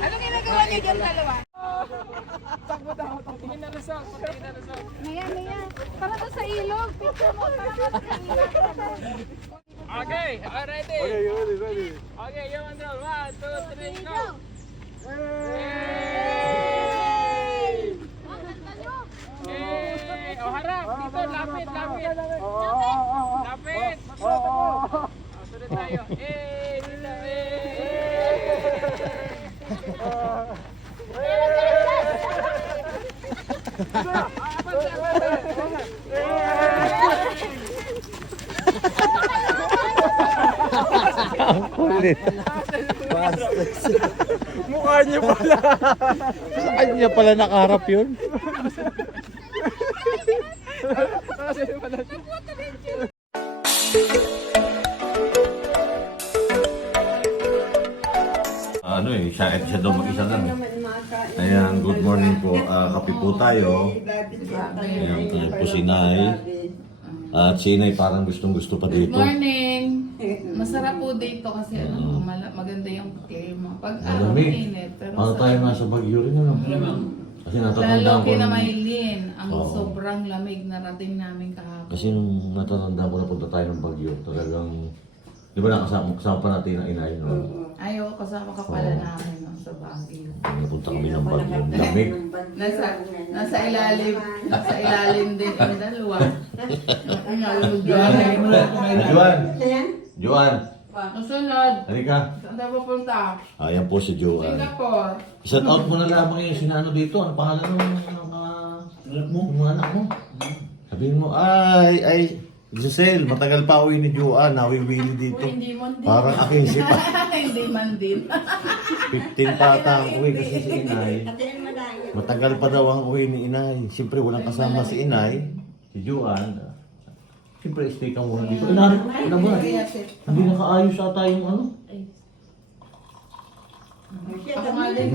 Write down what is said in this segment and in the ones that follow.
Anong ginagawa niyo dyan dalawa? Takbo daw. Tingin na resort. Tingin na resort. Maya. Para to sa ilog. Picture mo. Para to sa ilog. Okay, alrighty. Okay, ready. Okay, you on roll. 1, 2, 3, go. Hey! Oh, harap. Dito, lapit. Lapit. Sunod tayo. Hey! Dito. Ang kulit. Mukha niya pala. Sa kanya pala nakaharap yun. Siya daw mag-isa lang. Ayan, good morning po. Kape po tayo. Ayan po si Nay. At si Nay parang gustong-gusto pa dito. Good morning! Masarap po dito kasi maganda yung klima. Pag araw mainit, pero Paano tayo nasa Baguio rin, ano? Kasi natatandaan lalo ko. kinamailin ang sobrang lamig na rating namin kahapon. Kasi nung natatandaan ko na punta tayo ng Baguio, talagang... Di ba nakasama pa natin ang inay, no? Ayaw, kasama ka pala namin no, sa Baguio. Napunta kami ng Baguio. Lamig. Nasa ilalim din ang dalawa. Joan! Nasunod, Halika. saan tayo pupunta? Ayan po si Joan. Singapore. Shout out mo na lamang yung sinano dito. Ano pangalan ng anak mo? Yung mga anak mo? Sabihin mo, ay, Giselle, matagal pa uwi ni Joan. Nawiwili dito. Hindi man din. Parang aking sipa. Hindi man din. 15 pa ata ang uwi kasi si Inay. Matagal pa daw ang uwi ni Inay. Siyempre walang kasama si Inay, si Joan. Siyempre stay ka muna dito. Inarin mo, alam mo na. Hindi nakaayos ata yung ano. Ako nga din.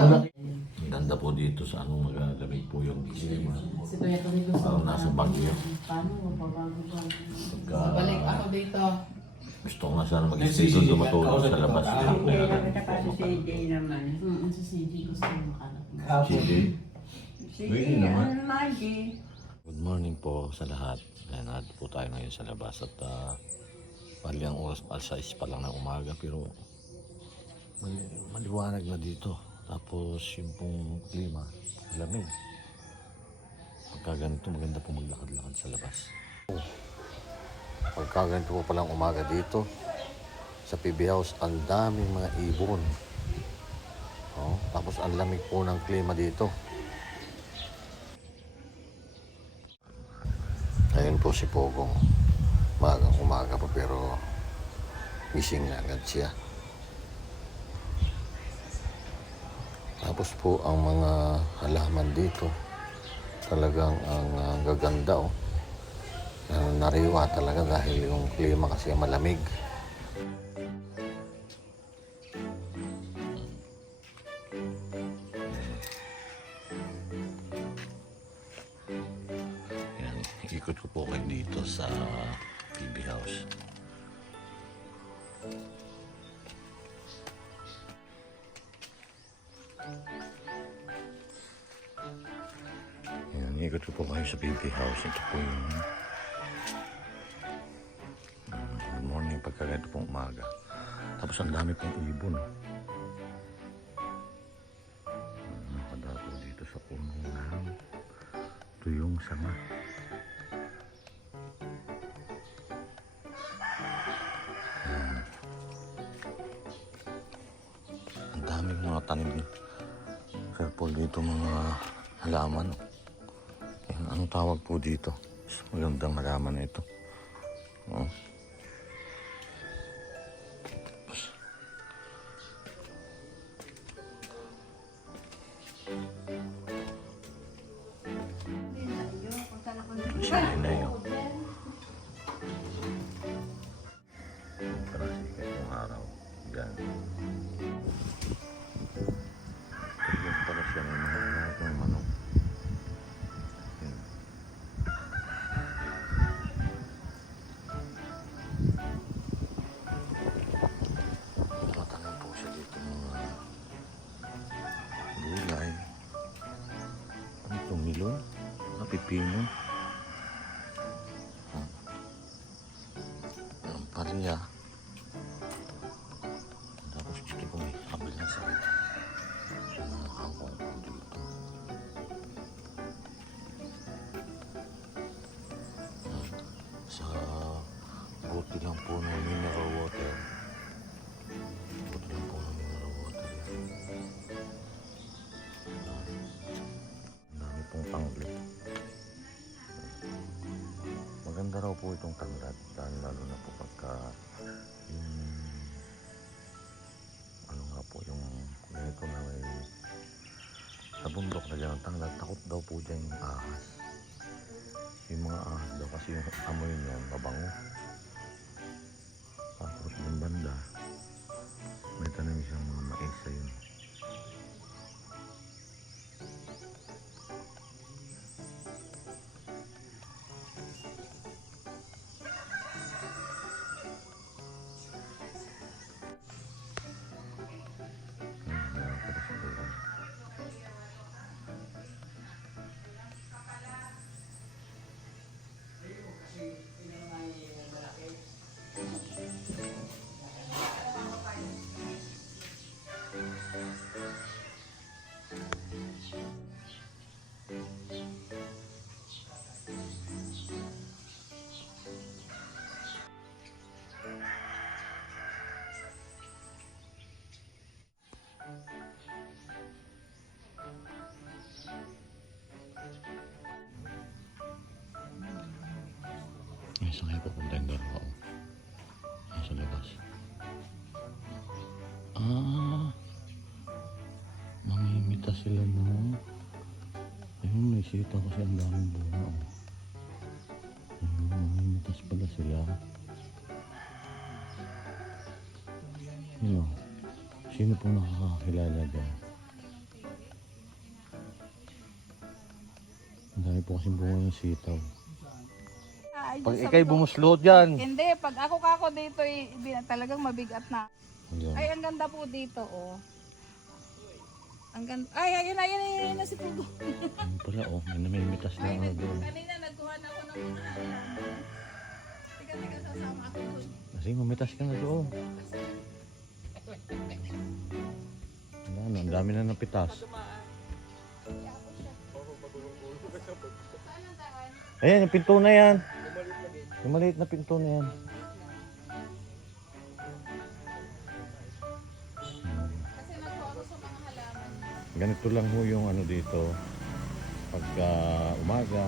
Ang ganda po dito sa anong magagamit po yung cinema. Parang nasa Baguio. Balik ako dito. Gusto ko nga sana mag-stay doon dumatulog sa labas. Si CJ naman. Si CJ gusto mo makanap. CJ? Pwede naman. Maggie. Good morning po sa lahat. Ayan, natin po tayo ngayon sa labas at bali ang oras alas 6 pa lang ng umaga pero maliwanag na dito. Tapos yung pong klima, malamig. Pagka ganito maganda po maglakad-lakad sa labas. Pagka ganito po palang umaga dito sa PB House, ang daming mga ibon. Tapos ang lamig po ng klima dito. Ayun po si Pogong. Umaga pa pero gising na agad siya. Tapos po ang mga halaman dito talagang ang gaganda nariwa talaga dahil yung klima kasi malamig. Yan, ikot ko po kayo dito sa PB House. Yan, ikot ko po kayo sa PB House. Ito po yung good morning pagkaganto pong umaga. Tapos ang dami pong ibon. Nakadapo dito sa puno ng tuyong sanga. Ang daming mga tanim purple dito, mga halaman. Yan, anong tawag po dito? Magandang halaman na ito. Siya na yun. Para sikat yung araw. Yan. Ito yung pala siya ng mga lahat ng manok. doon. Pipino. Ang palya. Tapos gusto ko may kabila sa mga hangkong ko dito. Sa buti lang po ng mineral water. Buti lang po ng mineral water. Ang dami pong tanglad. Maganda raw po itong tanglad. Lalo na po pagka yung ano nga po yung ganito na may sa bundok na dyan ang tanglad. Takot daw po dyan yung ahas. Yung mga ahas daw kasi yung amoy niyan mabango. Tapos yung banda may tanim siyang mga mais sa yun. Ay, saan kayo pupunta yung dalawa? Ay, sa labas. Mamimita sila no. Ayun, may sitaw kasi ang daming bunga. Ayun, mamimitas pala sila. Ano? Sino po nakakakilala dyan? Ang dami po kasing bunga ng sitaw. Pag ikay bumuslot dyan. Hindi, pag ako dito, talagang mabigat na. Ayan. Ay, ang ganda po dito, oh. Ang ganda. Ay, ayun na si Pugo. Ayun pala, oh. May namimitas na ano doon. Kanina nagkuha na ako ng mga Tiga, sasama ako doon. Kasi mamitas ka na doon. Ano, ang dami na napitas. Ayan, yung pinto na yan. Yung maliit na pinto na yan. Kasi nagkuha ako sa mga halaman. Ganito lang ho yung ano dito. Pagka umaga,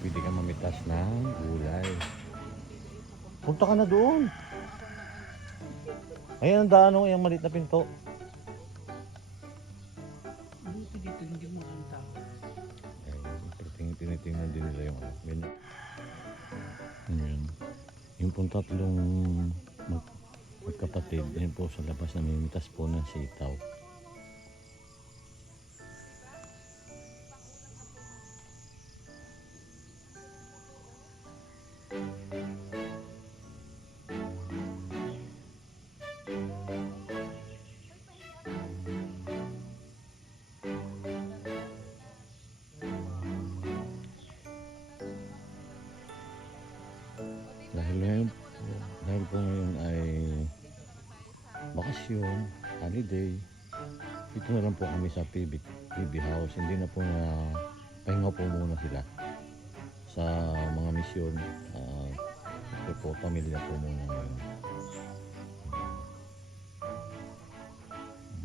pwede ka mamitas ng gulay. Punta ka na doon. Ayan ang daan ho, yung maliit na pinto. Buti dito hindi mo ang tao. Tinitingnan din nila yung ano. Ganyan. Ayan. Yung pong tatlong magkapatid, ayun po sa labas namimitas po ng sitaw. Dahil po ngayon ay bakasyon, holiday, dito na lang po kami sa PB House. Hindi na po na pahinga po muna sila sa mga misyon. Ito po, pamilya po muna ngayon.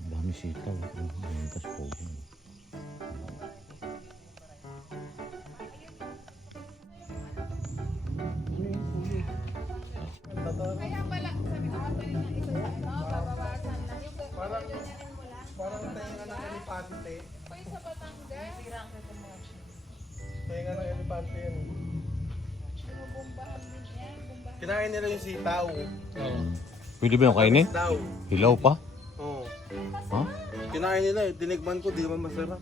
Dami sitaw. Mahintas po. Kaya pala, sabi ko kanina isa sa babawasan lang. Yung ganyanin mo lang. Parang tayo nga ng elepante. Pwede sa Batangas. Tayo nga ng elepante yan. Bumbahan din yan. Bumbahan. Kinain nila yung sitaw. Pwede ba yung kainin? Daw. Hilaw pa? Oo. Ha? Kinain nila eh. Dinigman ko, di ba masarap?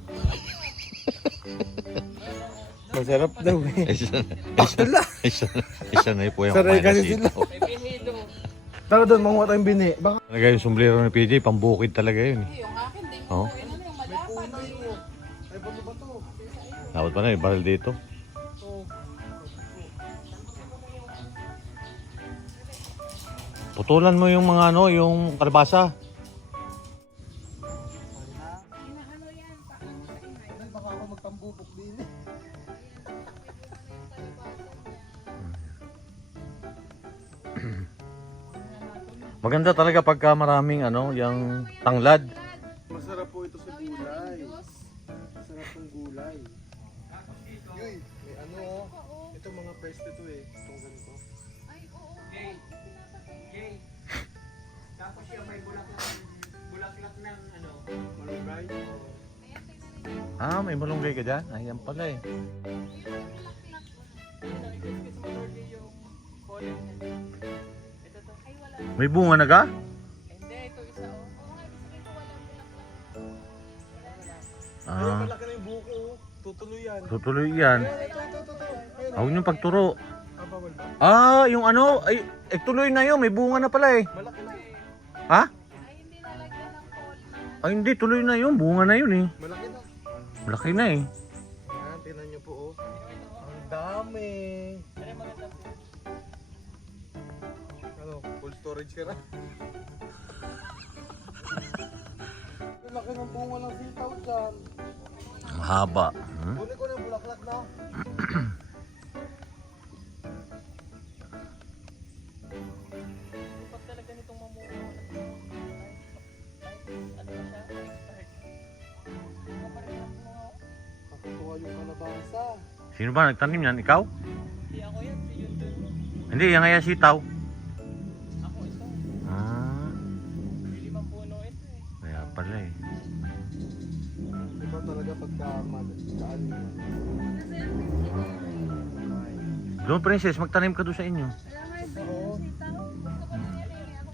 Masarap daw eh. Isa na po yung Saray kumain na kasi sitaw. Tara doon, manguha tayong bini. Baka Talaga yung sombrero ni PJ, pambukid talaga yun. Yung akin din. Oh. Ano yung malapad. Dapat pa na baril dito. Putulan mo yung mga ano, yung kalabasa. Inaano yan, paano sa inay? Baka ako magtambubok din. Maganda talaga pagka maraming ano, yung tanglad. Masarap po ito sa gulay. Masarap ng gulay. Yoy, may ano oh. Ito mga peste to eh. Itong ganito. Ay, oo. Tapos yung may bulaklak ng ano. Malunggay. Ah, may malunggay ka dyan? Ayan pala eh. May bunga na ka? Hindi, ito isa oh. Ah, Malaki na yung buko oh. Tutuloy yan. tutuloy yan. Ito. Huwag niyong pagturo. Ah, bawal ba? Ah, yung ano, ay, tuloy na yun. May bunga na pala eh. Malaki na eh. Ha? Ay, hindi nalagyan ng call na. Ay, hindi. Tuloy na yun. Bunga na yun eh. Malaki na. Malaki na eh. Yan, tingnan nyo po oh. Ang dami. Ano, full storage ka na? Ang laki ng bunga ng sitaw dyan. Mahaba. Hmm? Kunin ko na yung bulaklak na. Pag talaga nitong mamuha, ano na siya, expert. Kakatuwa yung kalabasa. Sino ba nagtanim yan? Ikaw? Hindi ako yan, si yun dun. Hindi, yung kaya sitaw. Ako ito. Ah, May 5 puno ito eh. kaya pala eh. Diba talaga pagka madaan mo. Doon, princess, magtanim ka doon sa inyo. Oo.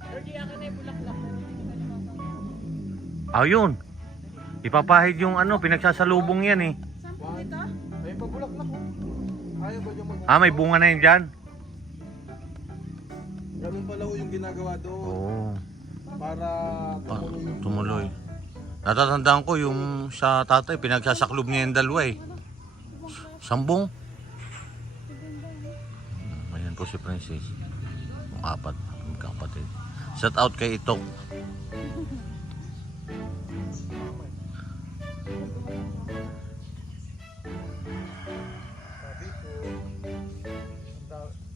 Lord, akin na yung bulaklak. Ah, yun. Ipapahid yung ano, pinagsasalubong yan eh. Ay, pabulaklak ko. Ayaw ba yung mag... Ah, may bunga na yun dyan? Ganun pala ho yung ginagawa doon. Oo. Para tumuloy yung... Tumuloy. Natatandaan ko yung sa tatay, pinagsasaklob niya yung dalawa eh. Sambong. Ayan po si Princess. Yung 4, magkakapatid. Shout out kay Itok. Sabi ko,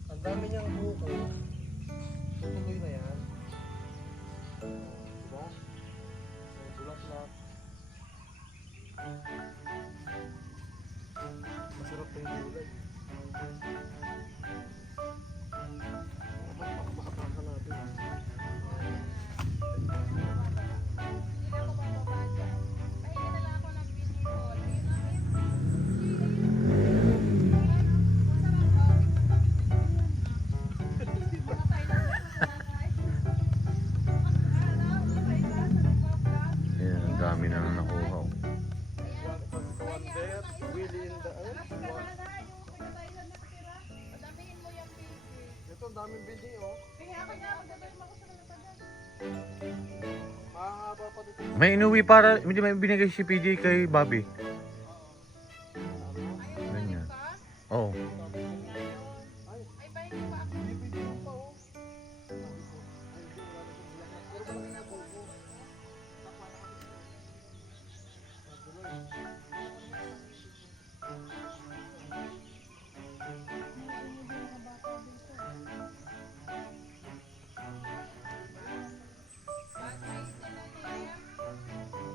ang dami niyang buko. Tutuloy na yan. Diba? May bulaklak. Masarap yung gulay. Pakapaka natin. Ayan, ang dami na nakuha. Wonder, Willy in the... Ito, ang daming building oh. Mahaba pa dito. May inuwi para, hindi may binigay si PJ kay Bobby. Ganyan. Oo.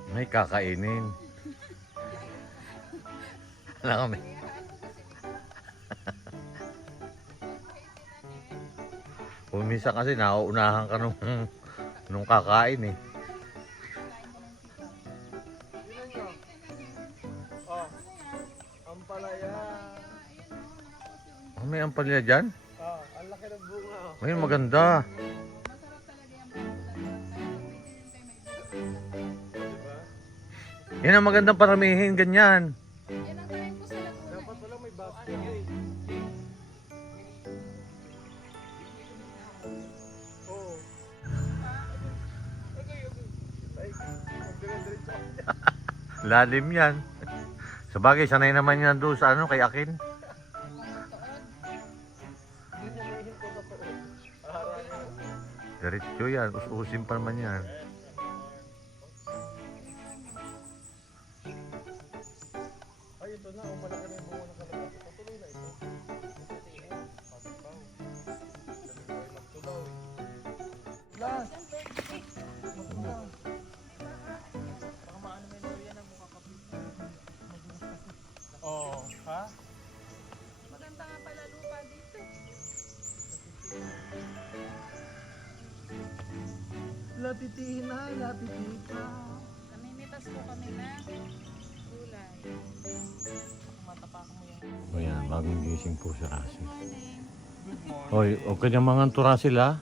May kakainin. Wala kami. Kung minsan kasi nauunahan ka nung kakain eh. Tingnan nyo. Oh, ampalaya. Oh, may ampalaya dyan? Oh, ang laki ng bunga oh. Ayun, maganda. Diba? Yan ang magandang paramihin, ganyan. Yan ang tanim ko sa Laguna. Dapat pala may basket eh. Oo. Ay, magdire-diretso ako. Lalim yan. Sa bagay, sanay naman yan doon sa ano, kay Akin. Diretso yan, us-usin pa naman yan. Ay, ito na. Malaki na yung bunga ng kalabasa. Patuloy na ito. Last! Oh, ha? Maganda nga pala lupa dito. Lapitina, lapitita. Namimitas po kami na gulay. O yan, bagong gising po si Russell. Hoy, huwag ka dyan mga Russell ha.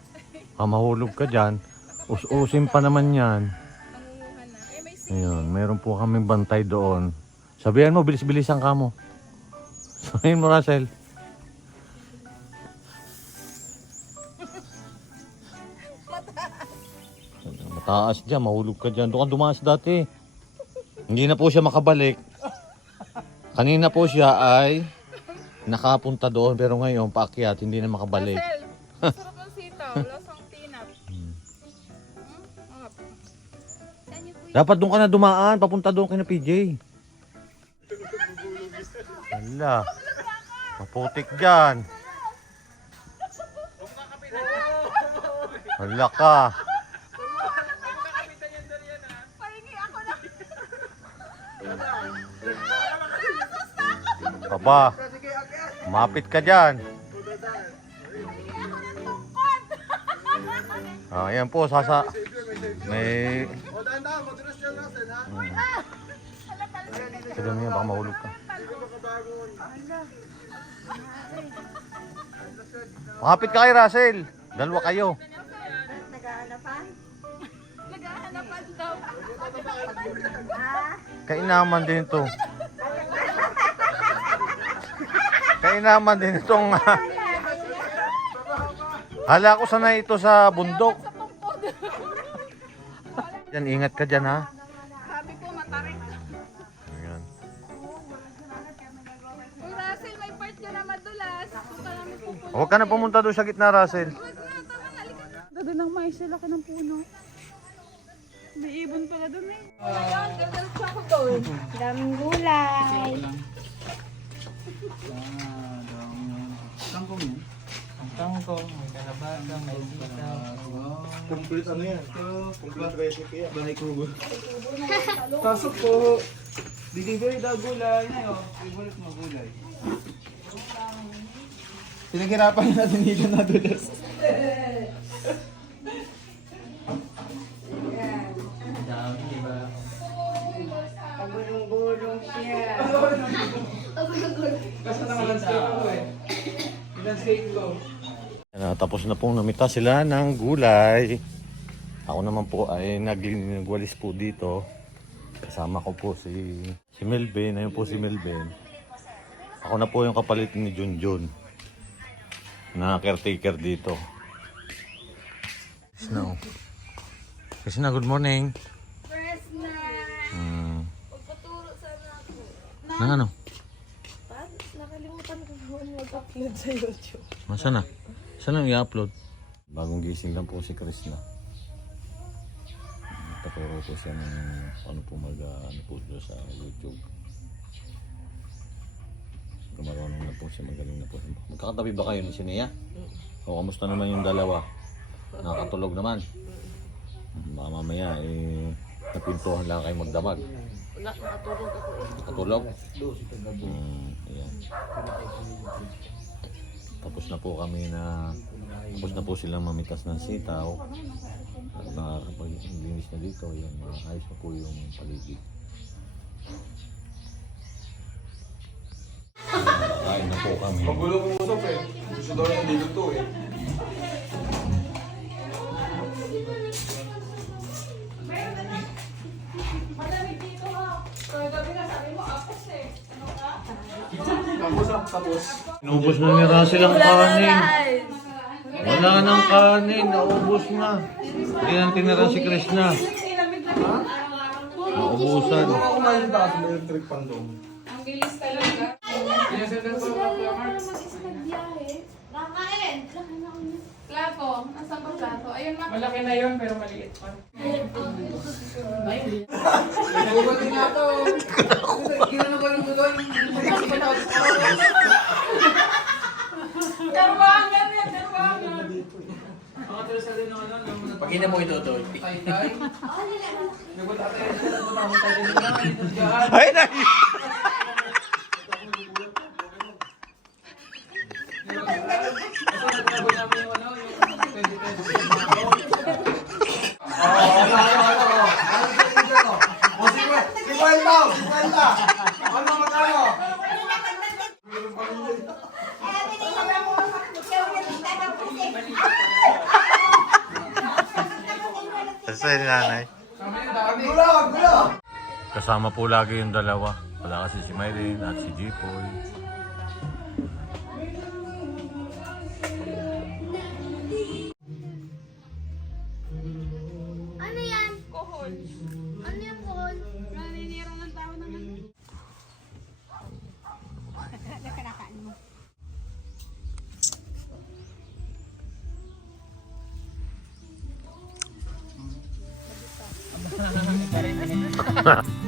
Mahulog ka dyan. Us-usin pa naman yan. Nangunguha na. Eh, may Ayun, meron po kaming bantay doon. Sabihan mo, bilis-bilisan ka mo. Sabihin mo, Russell. Mataas dyan, mahulog ka dyan. Doon ka dumaas dati. Hindi na po siya makabalik. Kanina po siya ay nakapunta doon, pero ngayon paakyat, hindi na makabalik. Marcel, sarap ng sitaw. Lasang peanut. Dapat doon ka na dumaan, papunta doon kay na PJ. Hala, maputik dyan. Hala ka. Paba, mapit ka dyan. Ah, ayan po, may... O, dahan-dahan. Madulas yan natin, ha? Sabi mo yan, baka mahulog ka. Hindi ko makabangon. Makapit ka kay Russell. Dalawa kayo. Naghahanapan daw. Kainaman din ito. Kainaman din itong... Hala ko sanay ito sa bundok. Yan, ingat ka dyan ha. Sabi ko matarik. Ayan. Uy, Russell, may part ka na madulas. Kung ka namin pupunta. Huwag ka na pumunta doon sa gitna, Russell. Huwag na, tama, halika na. Doon ng mais, laki ng puno. May ibon pala doon eh. Ayun, ganda ko doon. Daming gulay. Tangkong yan. Ang tangkong, may kalabasa, may sitaw. Complete ano yan? Complete recipe yan. Bahay kubo. Pasok po. Delivery daw gulay. Ngayon, favorite mo gulay. Pinaghirapan natin dito na dulas. Dami, diba? Pagulong-gulong siya. Kasi naka-landscape ako eh. Landscape ko. Tapos na pong namita sila ng gulay. Ako naman po ay nagwalis po dito. Kasama ko po si Melvin. Ayun po si Melvin. Ako na po yung kapalit ni Junjun na caretaker dito. Snow. Kasi na, good morning. Fresh na. Pagpaturo sana ako. Nang ano? Nakalimutan ko mag-upload sa YouTube. Masa na? Saan lang i-upload? Bagong gising lang po si Krishna. Paturo ko siya ng ano po mag-upload sa YouTube. Gumarunong na po siya, magaling na po siya. Magkakatabi ba kayo ni Sinea? O kamusta naman yung dalawa? Nakakatulog naman? Mamaya napintuhan lang kayo magdamag. Wala, nakatulog ako eh. Nakatulog? Ayan. Tapos na po silang mamitas ng sitaw. At nakakapaglinis na dito, yung ayos na po yung paligid. Kain na po kami. Magulo kong usap eh. Gusto daw yung dito to eh. Tapos. Naubos na ni Russell ang kanin. Wala nang kanin, naubos na. Hindi nang tinira si Krishna. Naubusan. Kung kumain taas, may electric pan doon. Mabilis talaga. Sinasadan ko mga Marks. Kakain. Plato. Nasaan ba plato? Ayun na. Malaki na yun, pero maliit pa. Nagugutin nga ito. Ginano ko ng doon. Darwangan yan, darwangan. Ang atras sa din ng ano. Pag hindi mo ito, Tay-tay. Nagulat tayo sa nagpunamon tayo din na. Ay, na! Kasi nanay. Kasama po lagi yung dalawa. Wala kasi si Mylene at si Jipoy. Ano yan? Kohol. Ano yung kohol? Naninira ng tao ng ano.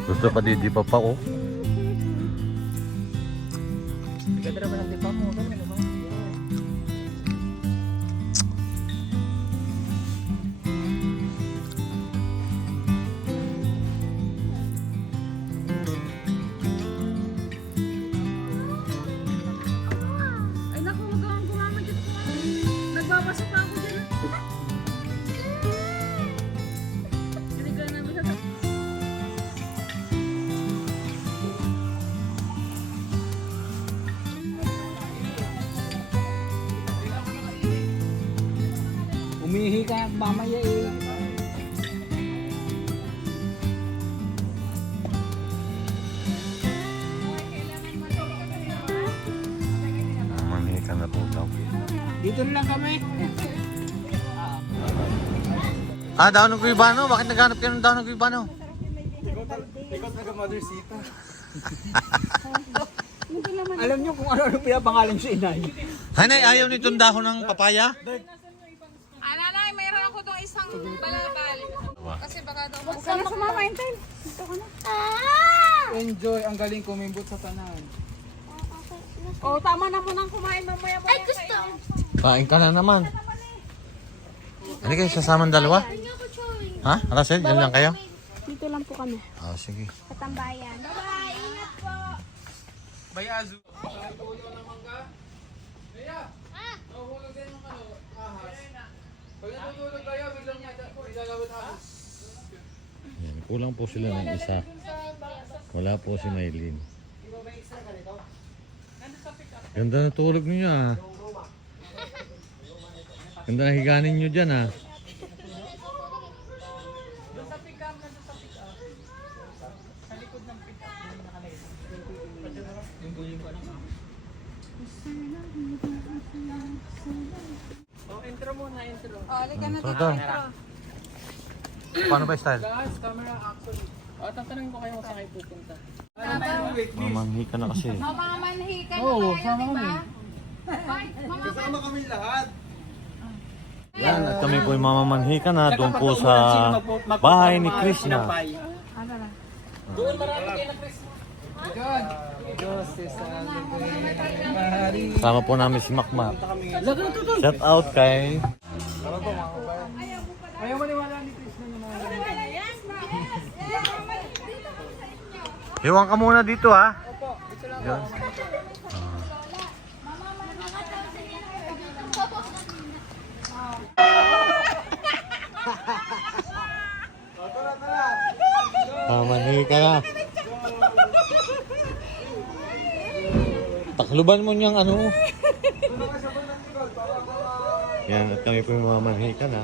Gusto pa di pa oh. Ganda naman ang dipa mo. Ganda naman. Ay naku, huwag kang gumamit dito. Nagbabasa pa ako dyan. Sinigaw namin sa Umihi ka, mamaya eh. Mami ka na po daw. Dito na lang kami. Ah, daw ng Guibano? Bakit naghanap kayo ng daw ng Guibano? Ikot na Mother Sita. Alam niyo kung ano pinapangalan si inay. Hanay, ayaw nitong dahon ng papaya? Nanay, mayroon ako itong isang balabal. Kasi baka daw Huwag ka na sumama, Intel. Dito ka na. Enjoy, ang galing kumimbot sa tanan. Oh, tama na mo nang kumain mamaya. Ay, gusto. Kain ka na naman. Ano kayo, sasamang dalawa? Hindi ako chewing. Ha? Arasil, yan lang kayo? Dito lang po kami. Ah, sige. Sa tambayan. Bye-bye. Ingat po. Bayazu. Pag natutulog kayo, biglang magagawin ahas. Yan, kulang po sila ng isa. Wala po si Mylene. Ganda na tulog ninyo ah. Ganda na higanin nyo dyan ah. Oh, halika na So, dito. daw. Paano ba yung style? Guys, camera actually. Tatanungin ko kayo kung saan kayo pupunta. Mamanghi ka na kasi. mamamanhi ka na Oo, tayo, sama di ba? kami. Kasama kami lahat. Yan, at kami po yung mamamanhi ka na doon po sa bahay ni Krishna. Doon marami kayo na Chris. God. Diyos is Mari. Kasama po namin si Makmak. Shout out kay... Ayaw maniwala ni Krishna na mga Iwan ka muna dito ha. Yan. Mamanhi ka na. Takluban mo niyang ano. Yan, at kami po yung mamanhi ka na.